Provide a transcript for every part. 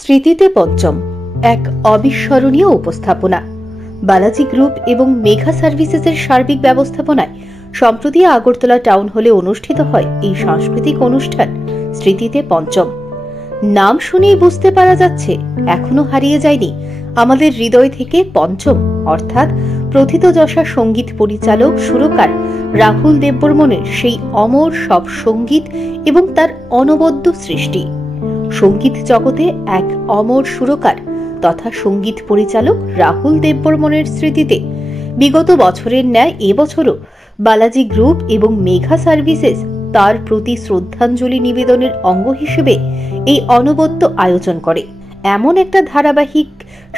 স্মৃতিতে পঞ্চম এক অবিস্মরণীয় উপস্থাপনা। বালাজি গ্রুপ এবং মেঘা সার্ভিসেসের সার্বিক ব্যবস্থাপনায় সম্প্রতি আগরতলা টাউন হলে অনুষ্ঠিত হয় এই সাংস্কৃতিক অনুষ্ঠান স্মৃতিতে পঞ্চম। নাম শুনেই বুঝতে পারা যাচ্ছে এখনো হারিয়ে যায়নি আমাদের হৃদয় থেকে পঞ্চম অর্থাৎ প্রথিতযশা সঙ্গীত পরিচালক সুরকার রাহুল দেববর্মনের সেই অমর সব সঙ্গীত এবং তার অনবদ্য সৃষ্টি। সঙ্গীত জগতে এক অমর সুরকার তথা সঙ্গীত পরিচালক রাহুল দেববর্মনের স্মৃতিতে বিগত বছরের ন্যায় এবছরও বালাজি গ্রুপ এবং মেঘা সার্ভিসেস তার প্রতি শ্রদ্ধাঞ্জলি নিবেদনের অঙ্গ হিসেবে এই অনবদ্য আয়োজন করে এমন একটা ধারাবাহিক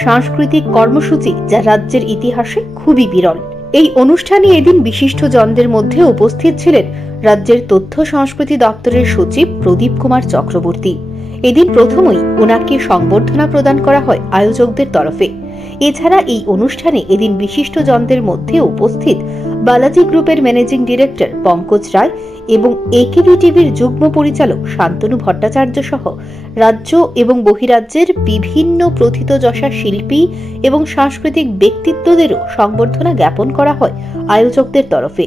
সাংস্কৃতিক কর্মসূচি যা রাজ্যের ইতিহাসে খুবই বিরল। এই অনুষ্ঠানে এদিন বিশিষ্ট জনদের মধ্যে উপস্থিত ছিলেন রাজ্যের তথ্য সংস্কৃতি দপ্তরের সচিব প্রদীপ কুমার চক্রবর্তী। এদিন প্রথমেই ওনাকে সংবর্ধনা প্রদান করা হয় আয়োজকদের তরফে। এছাড়া এই অনুষ্ঠানে এদিন বিশিষ্ট জনদের মধ্যে উপস্থিত বালাজি গ্রুপের ম্যানেজিং ডিরেক্টর পঙ্কজ রায় এবং একেভি টিভির যুগ্ম পরিচালক শান্তনু ভট্টাচার্য সহ রাজ্য এবং বহিরাজ্যের বিভিন্ন প্রথিতযশা শিল্পী এবং সাংস্কৃতিক ব্যক্তিত্বদেরও সংবর্ধনা জ্ঞাপন করা হয় আয়োজকদের তরফে।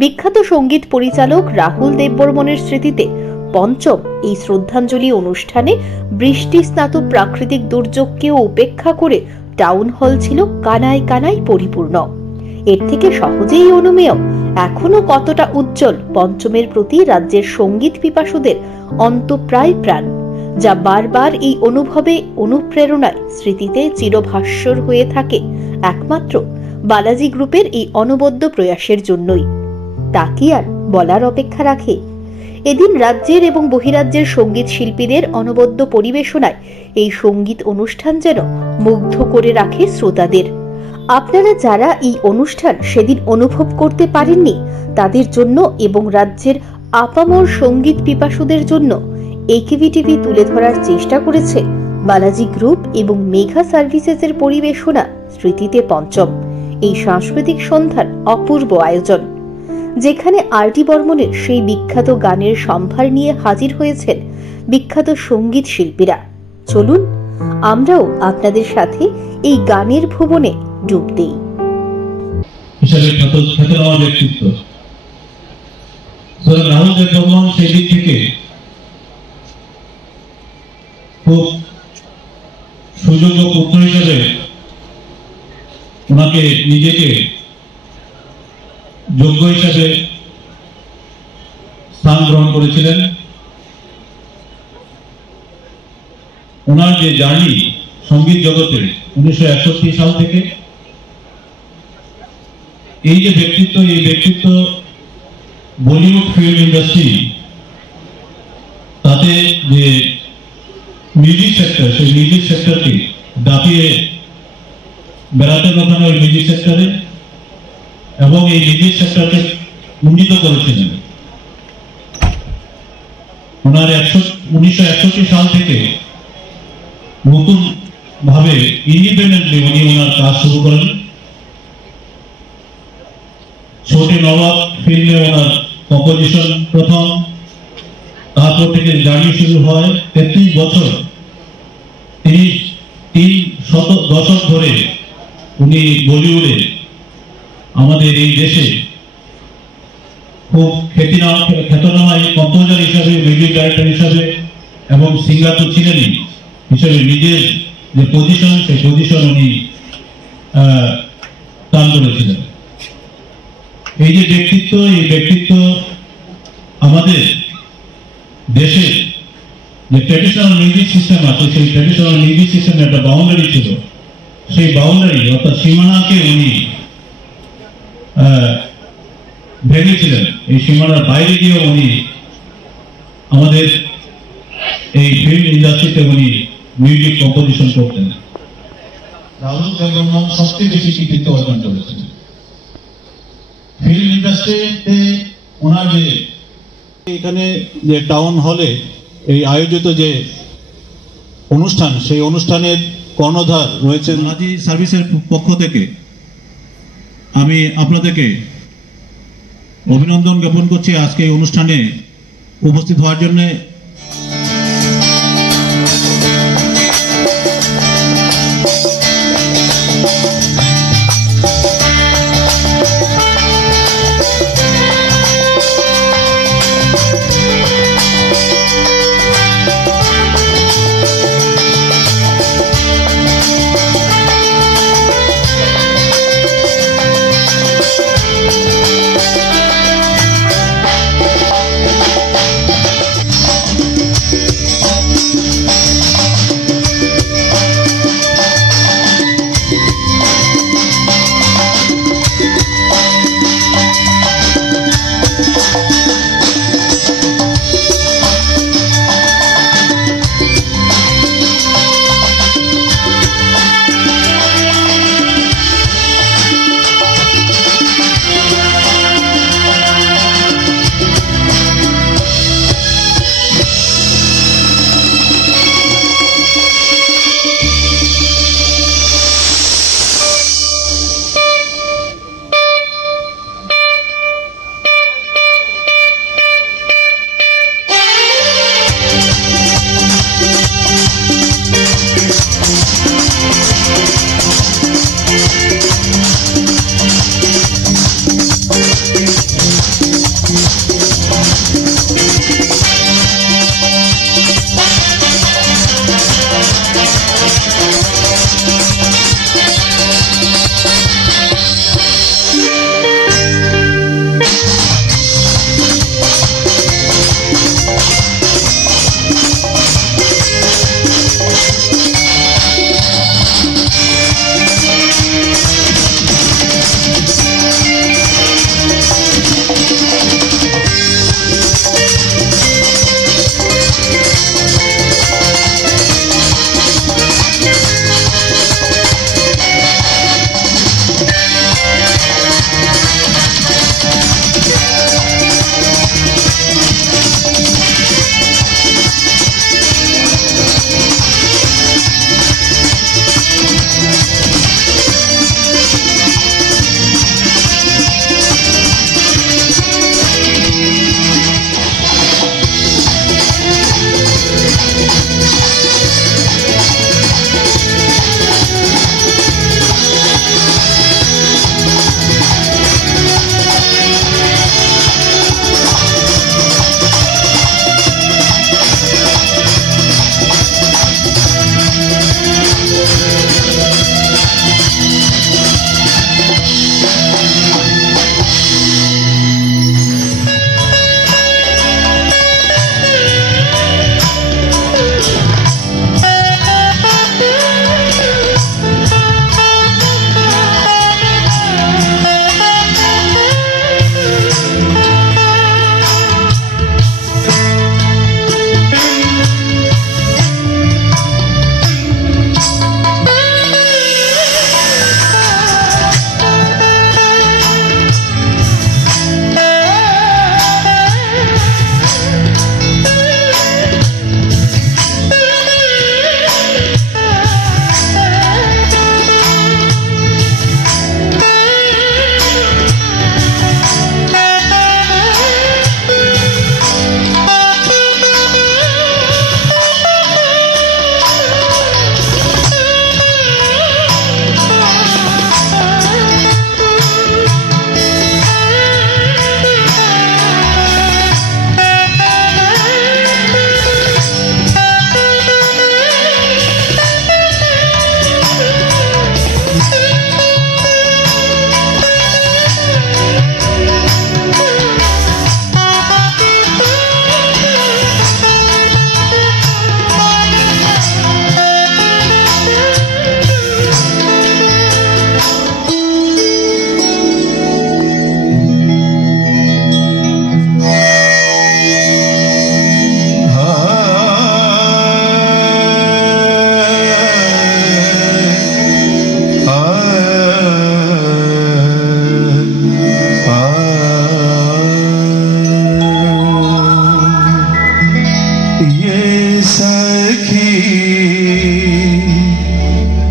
বিখ্যাত সঙ্গীত পরিচালক রাহুল দেববর্মনের স্মৃতিতে পঞ্চম এই শ্রদ্ধাঞ্জলি অনুষ্ঠানে বৃষ্টি স্নাত প্রাকৃতিক দুর্যোগকেও উপেক্ষা করে টাউন হল ছিল কানায় কানায় পরিপূর্ণ। এর থেকে সহজেই অনুমেয় এখনো কতটা উজ্জ্বল পঞ্চমের প্রতি রাজ্যের সঙ্গীত পিপাসুদের অন্তপ্রায় প্রাণ, যা বারবার এই অনুভবে অনুপ্রেরণায় স্মৃতিতে চিরভাস্বর হয়ে থাকে একমাত্র বালাজি গ্রুপের এই অনবদ্য প্রয়াসের জন্যই। তা কি আর বলার অপেক্ষা রাখে? এদিন রাজ্যের এবং বহিরাজ্যের সঙ্গীত শিল্পীদের অনবদ্য পরিবেশনায় এই সঙ্গীত অনুষ্ঠান যেন মুগ্ধ করে রাখে শ্রোতাদের। আপনারা যারা এই অনুষ্ঠান সেদিন অনুভব করতে পারেননি তাদের জন্য এবং রাজ্যের আপামর সঙ্গীত পিপাসুদের জন্য একেভি টিভি তুলে ধরার চেষ্টা করেছে বালাজি গ্রুপ এবং মেঘা সার্ভিসেসের পরিবেশনা স্মৃতিতে পঞ্চম এই সাংস্কৃতিক সন্ধ্যার অপূর্ব আয়োজন, যেখানে আর.ডি. বর্মনের সেই বিখ্যাত গানের সম্ভার নিয়ে হাজির হয়েছেন বিখ্যাত সঙ্গীত শিল্পীরা। চলুন আমরাও আপনাদের সাথে এই গানের ভুবনে ডুব দেই। রাহুল দেববর্মন সেই দিক থেকে খুব সুযোগ্য পুত্র হিসেবে ওনাকে নিজেকে যোগ্য হিসাবে স্থান গ্রহণ করেছিলেন। ওনার যে জার্নি সঙ্গীত জগতে 1961 সাল থেকে এই যে ব্যক্তিত্ব বলিউড ফিল্ম ইন্ডাস্ট্রি তাতে যে মিউজিক সেক্টর, সেই মিউজিক সেক্টরকে দাপিয়ে বেড়াতে ওখানে ওই মিউজিক সেক্টরে এবং এই মিউজিক সেক্টরকে উন্নীত করেছিলেন। ওনার 1961 সাল থেকে নতুন ভাবে ইন্ডিপেন্ডেন্টলি উনি ওনার কাজ শুরু করেন। ছোটে নবাব ফিল্মে ওনার কম্পোজিশন প্রথম, তারপর থেকে জার্নি শুরু হয়। 33 বছর, 3 দশক ধরে উনি বলিউডে আমাদের এই দেশে খুব খ্যাতনামা কম্পোজার হিসাবে, মিউজিক ডাইরেক্টর হিসাবে এবং সিঙ্গার তো ছিলেনই হিসাবে নিজের যে পজিশন সেই পজিশন উনি দান করেছিলেন। এই যে ব্যক্তিত্ব আমাদের দেশে যে ট্র্যাডিশনাল মিউজিক সিস্টেম আছে সেই ট্র্যাডিশনাল মিউজিক সিস্টেমের একটা বাউন্ডারি ছিল, সেই বাউন্ডারি অর্থাৎ সীমানাকে উনি ভেঙেছিলেন। এই সীমানার বাইরে গিয়ে উনি আমাদের এই ফিল্ম ইন্ডাস্ট্রিতে উনি মিউজিক কম্পোজিশন করতেন। রাহুল দেববর্মন সবচেয়ে বেশি কৃতিত্ব অর্জন করেছেন ফিল্ম ইন্ডাস্ট্রিতে। ওনার যে এখানে যে টাউন হলে এই আয়োজিত যে অনুষ্ঠান, সেই অনুষ্ঠানের কর্ণধার রয়েছেন বালাজি সার্ভিসের পক্ষ থেকে আমি আপনাদেরকে অভিনন্দন জ্ঞাপন করছি আজকে এই অনুষ্ঠানে উপস্থিত হওয়ার জন্য।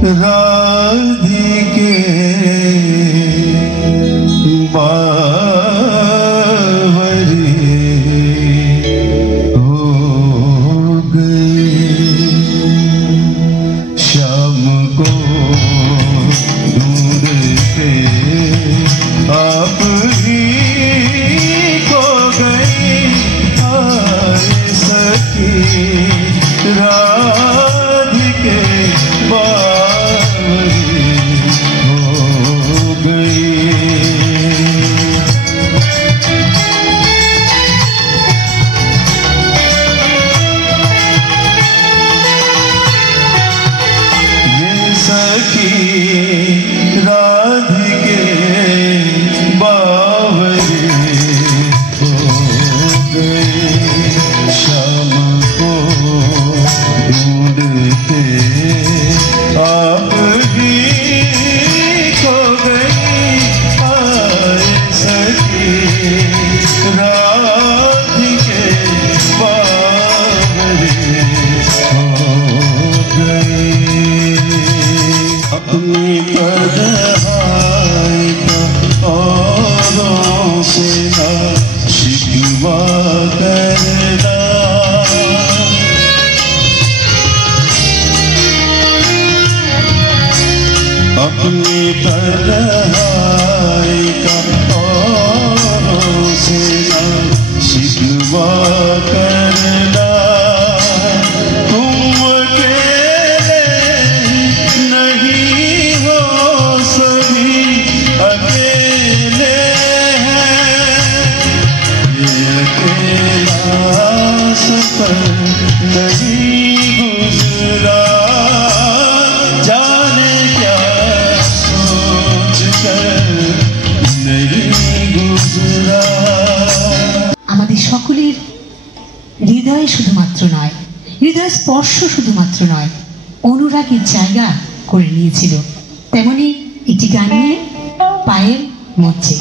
राधिके बावरी हो गई। शाम को ढूंढते आप ही खो गई। आए सखी राधिके बावरी हो गई। ये सखी राधिके बावरी हो गई। शाम को ढूंढते आप ही खो गई। आए सखी राधिके बावरी हो गई। अपनी तन्हाई का औरों से ना शिकवा करना। अपनी तन्हाई का औरों से ना शिकवा करना। तुम अकेले नहीं हो, सभी अकेले हैं। ये अकेला सफर नहीं गुजरा। जाने क्या सोच कर नहीं गुजरा। আমাদের সকলের হৃদয়ে শুধুমাত্র নয়, হৃদয় স্পর্শ শুধুমাত্র নয়, অনুরাগের জায়গা করে নিয়েছিল। তেমনি একটি গান নিয়ে পায়েল মঞ্চে।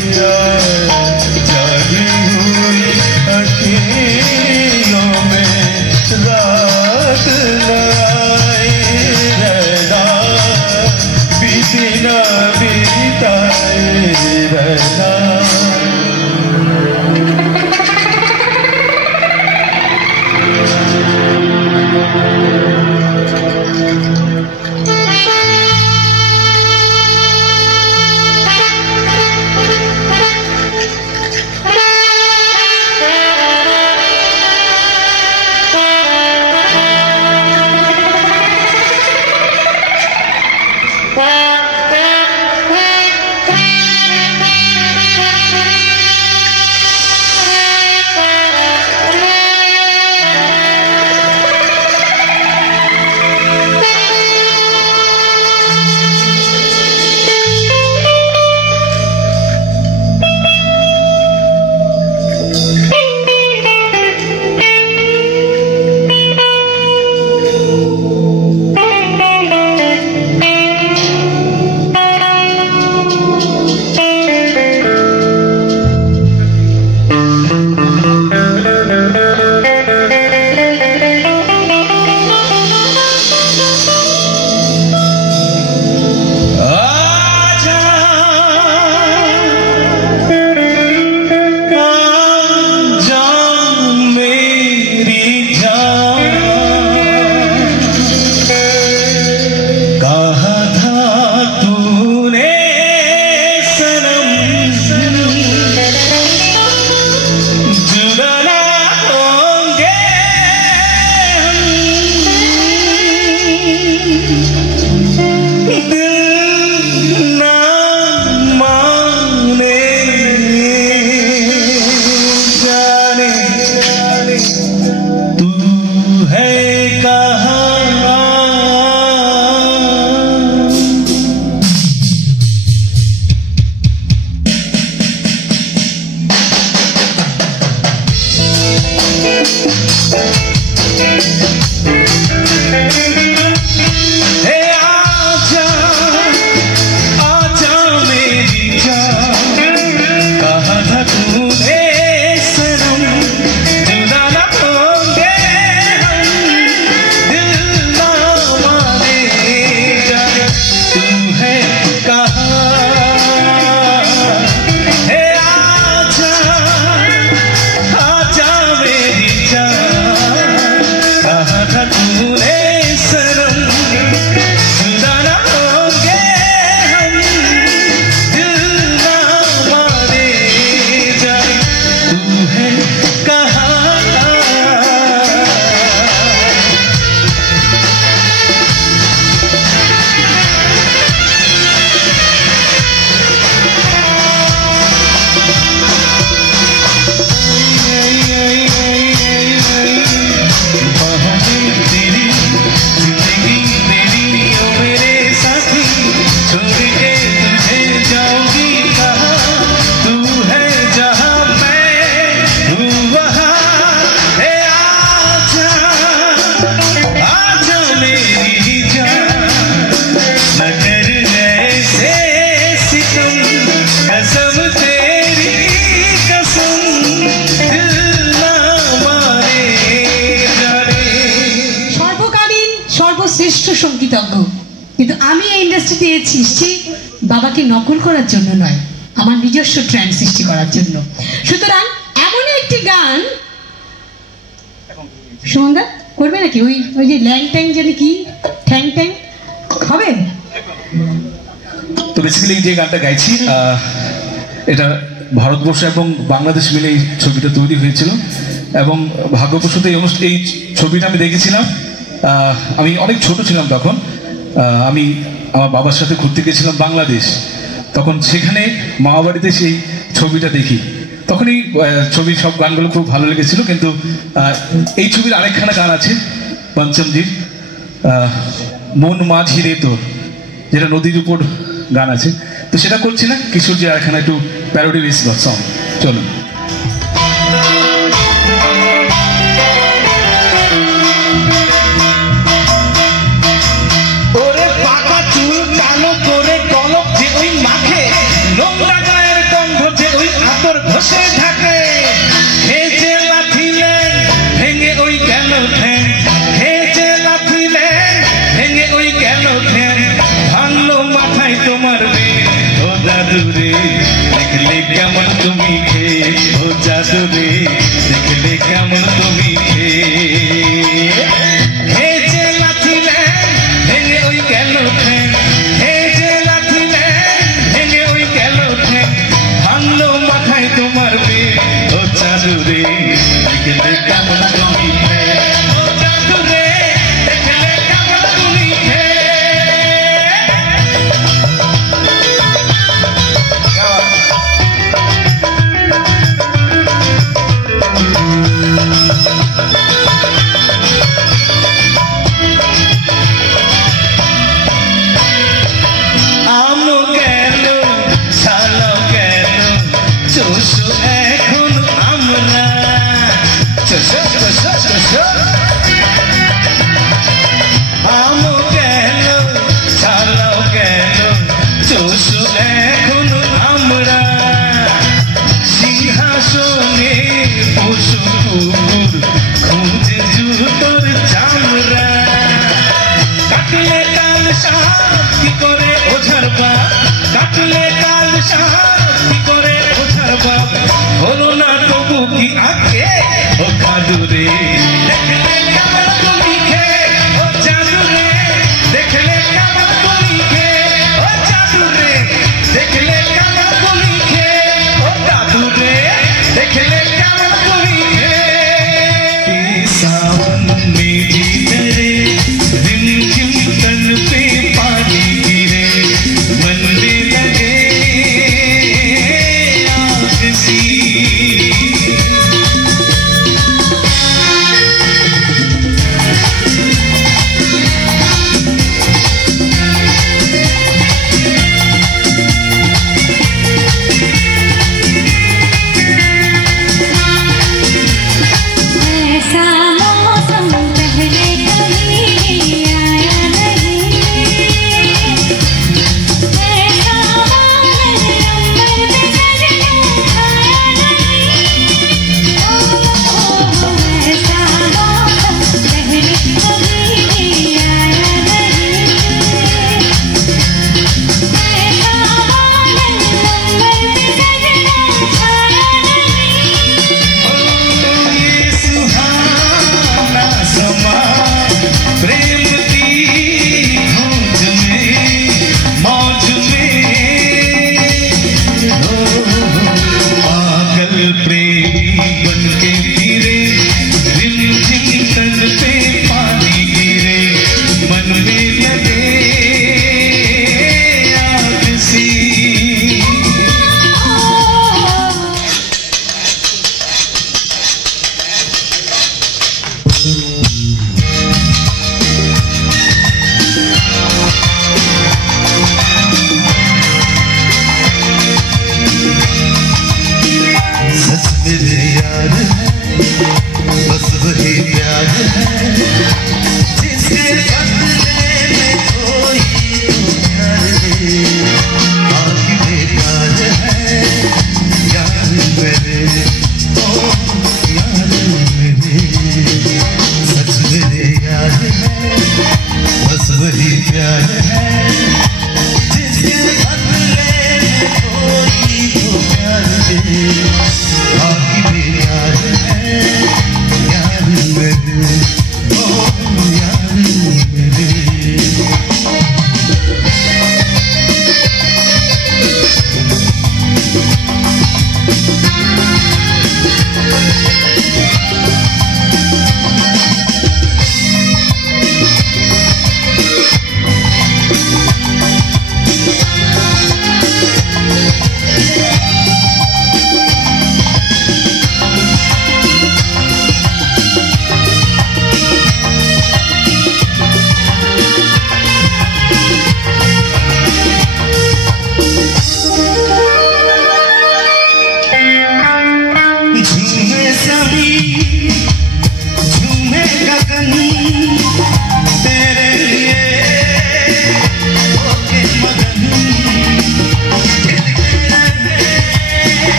दिया जागी हुई अखियों में रात न आए रहना बीती न बीताए रहना সঙ্গীতজ্ঞ, কিন্তু আমি এই ইন্ডাস্ট্রিতে এসেছি বাবাকে নকল করার জন্য নয়, আমার নিজস্ব ট্রেন্ড সৃষ্টি করার জন্য। সুতরাং এমন একটি গান সুমনদা করবে নাকি? ওই যে ল্যাং ট্যাং জানি কি ঠ্যাং ট্যাং হবে। তো বেসিক্যালি যে গানটা গাইছি এটা ভারতবর্ষ এবং বাংলাদেশ মিলে এই ছবিটা তৈরি হয়েছিল এবং ভাগ্যবশত এই ছবিটা আমি দেখেছিলাম। আমি অনেক ছোট ছিলাম তখন, আমি আমার বাবার সাথে ঘুরতে গেছিলাম বাংলাদেশ, তখন সেখানে মামা বাড়িতে সেই ছবিটা দেখি, তখনই ছবির সব গানগুলো খুব ভালো লেগেছিল। কিন্তু এই ছবির আরেকখানা গান আছে পঞ্চমজির মন মাঝি রে তোর, যেটা নদীর উপর গান আছে, তো সেটা করছি না কিশোরজি আরেকখানা একটু প্যারোডি বেস সং। চলুন। ওরে পাকা চুল কালো করে কলক যে ওই মাখে নোংরা গায়ের গন্ধ দেখলে কেমন তুমি খেয়ে ও জাদু রে দেখলে কেমন তুমি খেয়ে যে লাথি ভেঙে ওই গেল ঠ্যাং যে লাথি ভেঙে ওই গেল ঠ্যাং ভাঙলো মাথায় তোমার বে ও জাদু রে দেখলে কেমন তুমি খেয়ে ও জাদু রে দেখলে কেমন তুমি খেয়ে কি করে ওঝার বাপ কাটলে কাল সাপ কি করে ওঝার বাপ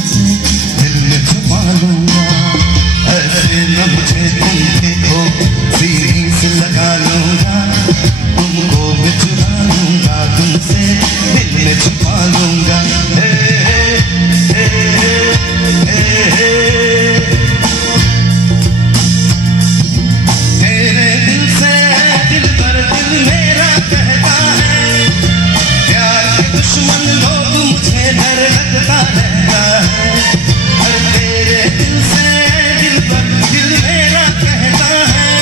तुमसे दिल में छुपा लूंगा, ऐसे न मुझे तुम देखो सीढ़ी से लगा लूंगा, तुमको मैं चुरा लूंगा, तुमसे दिल में छुपा लूंगा। तेरे दिल से दिल पर दिल मेरा कहता है, प्यार के दुश्मन लोग मुझे डर लगता रहता है। हर तेरे दिल से दिल पर दिल मेरा कहता है,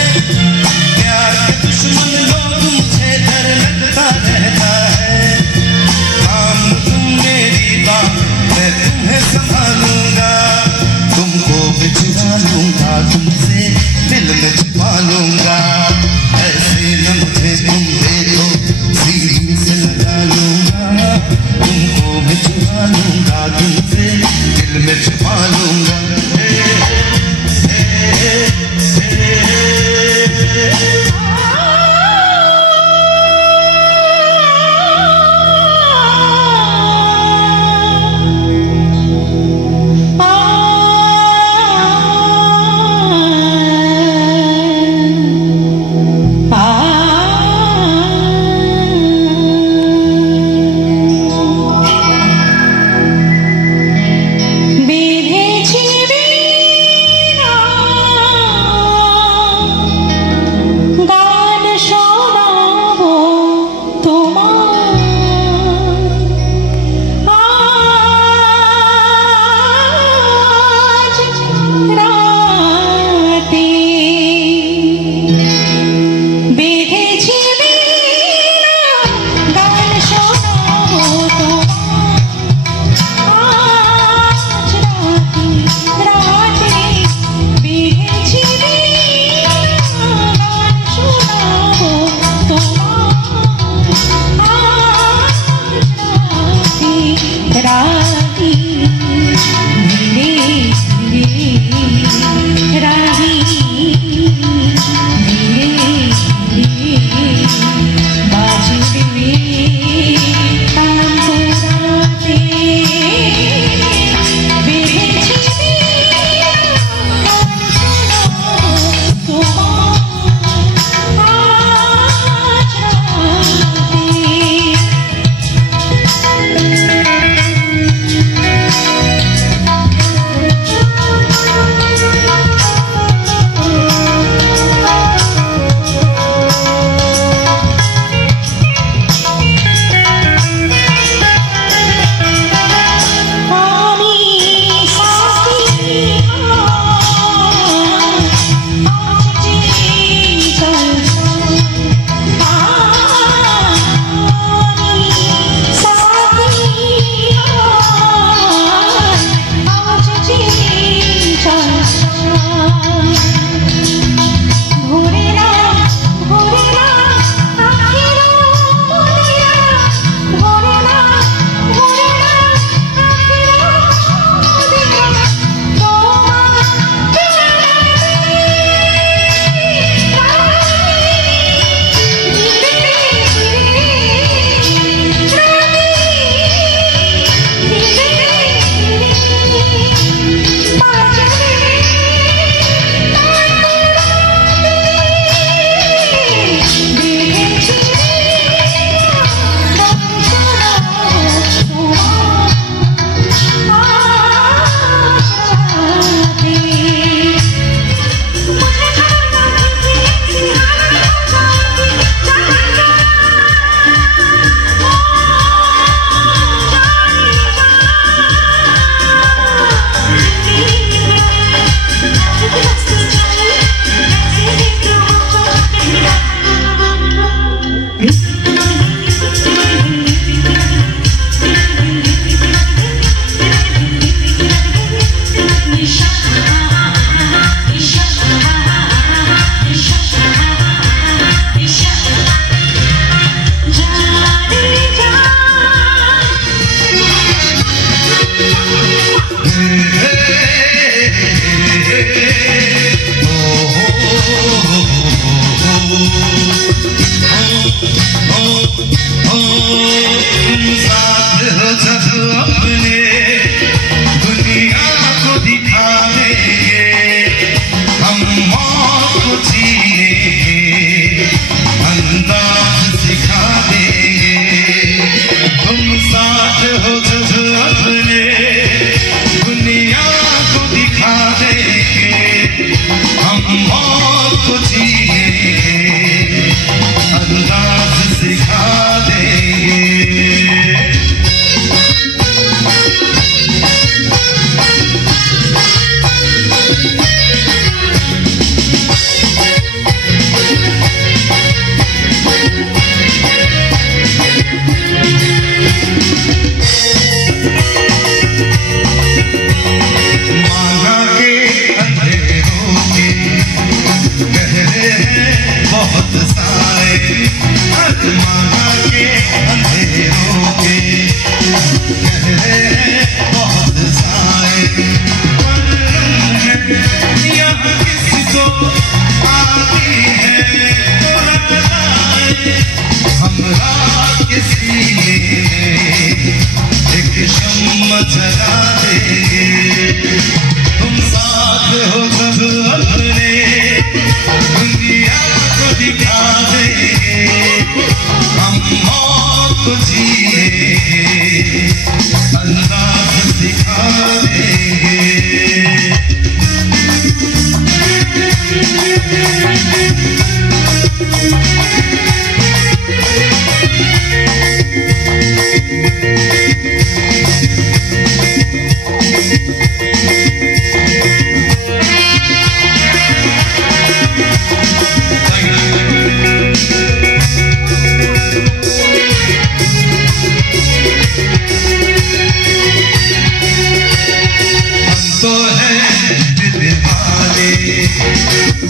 प्यार के दुश्मन लोग मुझे डर लगता रहता है। काम तुम मेरी बात मैं तुम्हें संभालूंगा, तुमको भी चुरा लूंगा, तुमसे दिल में छुपा लूंगा, ऐसे न मुझे तुम देखो सीढ़ी से लगा लूंगा, तुमको भी चुरा लूंगा, तुमसे दिल में छुपा लूंगा।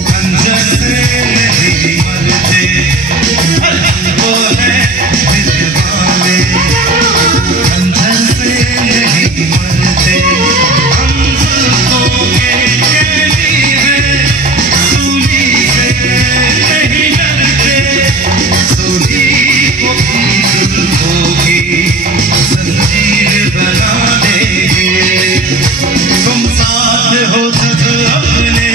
खंजर से नहीं मरते वो है भिजवाले खंजर से नहीं मरते हम जुल्फों के कैदी हैं सूली से नहीं डरते सूली को भी जुल्फों की जंजीर बना देंगे तुम साथ हो जब अपने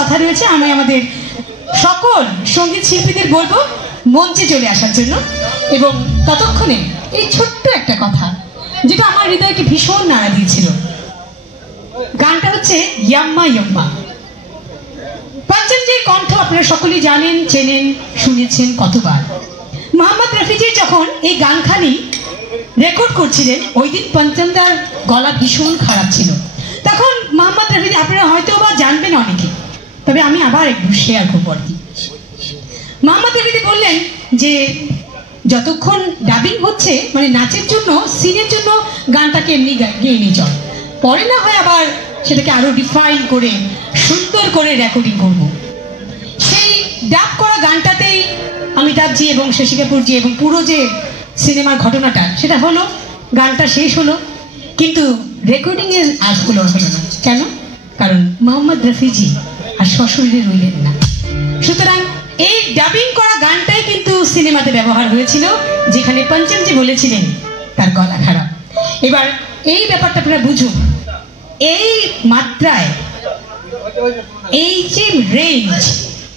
কথা রয়েছে আমি আমাদের সকল সঙ্গীত শিল্পীদের বলবো মঞ্চে চলে আসার জন্য এবং ততক্ষণে এই ছোট্ট একটা কথা যেটা আমার হৃদয়কে ভীষণ নাড়া দিয়েছিল গানটা হচ্ছে ইয়াম্মা ইয়াম্মা পঞ্চমজির কণ্ঠ আপনারা সকলেই জানেন চেনেন শুনেছেন কতবার মোহাম্মদ রফিজি যখন এই গানখানি রেকর্ড করছিলেন ওই দিন পঞ্চমদার গলা ভীষণ খারাপ ছিল তখন মোহাম্মদ রফিজি আপনারা হয়তো বা জানবেন অনেকে তবে আমি আবার একটু শেয়ার করব আর কি মোহাম্মদ রফিজি বললেন যে যতক্ষণ ডাবিং হচ্ছে মানে নাচের জন্য সিনের জন্য গানটাকে এমনি গেয়ে নিয়ে চল পরে না হয় আবার সেটাকে আরো ডিফাইন করে সুন্দর করে রেকর্ডিং করব সেই ডাব করা গানটাতেই অমিতাভজি এবং শশী কাপুরজি এবং পুরো যে সিনেমার ঘটনাটা সেটা হলো গানটা শেষ হলো কিন্তু রেকর্ডিং এর আর হলো না কেন কারণ মোহাম্মদ রফিজি আর সশরীরে রইলেন না সুতরাং এই ডাবিং করা গানটাই কিন্তু সিনেমাতে ব্যবহার হয়েছিল যেখানে পঞ্চমজি বলেছিলেন তার গলা খারাপ এবার এই ব্যাপারটা আপনারা বুঝুন এই মাত্রায় এই যে রেঞ্জ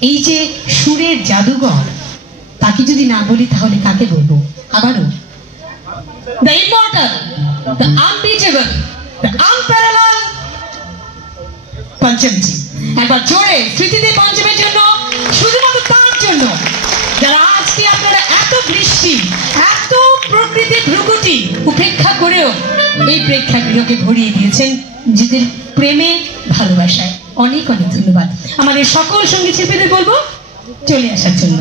এই যে সুরের জাদুঘর তাকে যদি না বলি তাহলে কাকে বলবো আবারও the immortal the unbeatable the unparalleled Panchamji একবার জোরে স্মৃতিতে পঞ্চমের জন্য শুধুমাত্র তার জন্য যারা আজকে আপনারা এত বৃষ্টি এত প্রকৃতি ভ্রুকুটি উপেক্ষা করেও এই প্রেক্ষাগৃহকে ভরিয়ে দিয়েছেন নিজেদের প্রেমে ভালোবাসায় অনেক অনেক ধন্যবাদ আমাদের সকল সঙ্গীত শিল্পীদের বলবো চলে আসার জন্য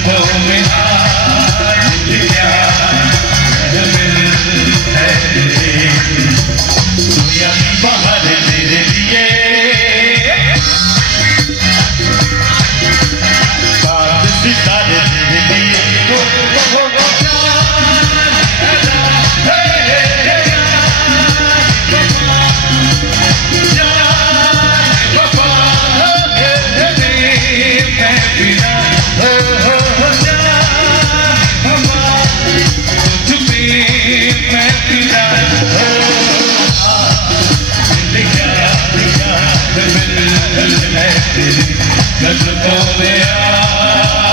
गजबों में आज क्या महफिल है दुनिया की बाहर तेरे लिए सात सितारे तेरे लिए गजबों में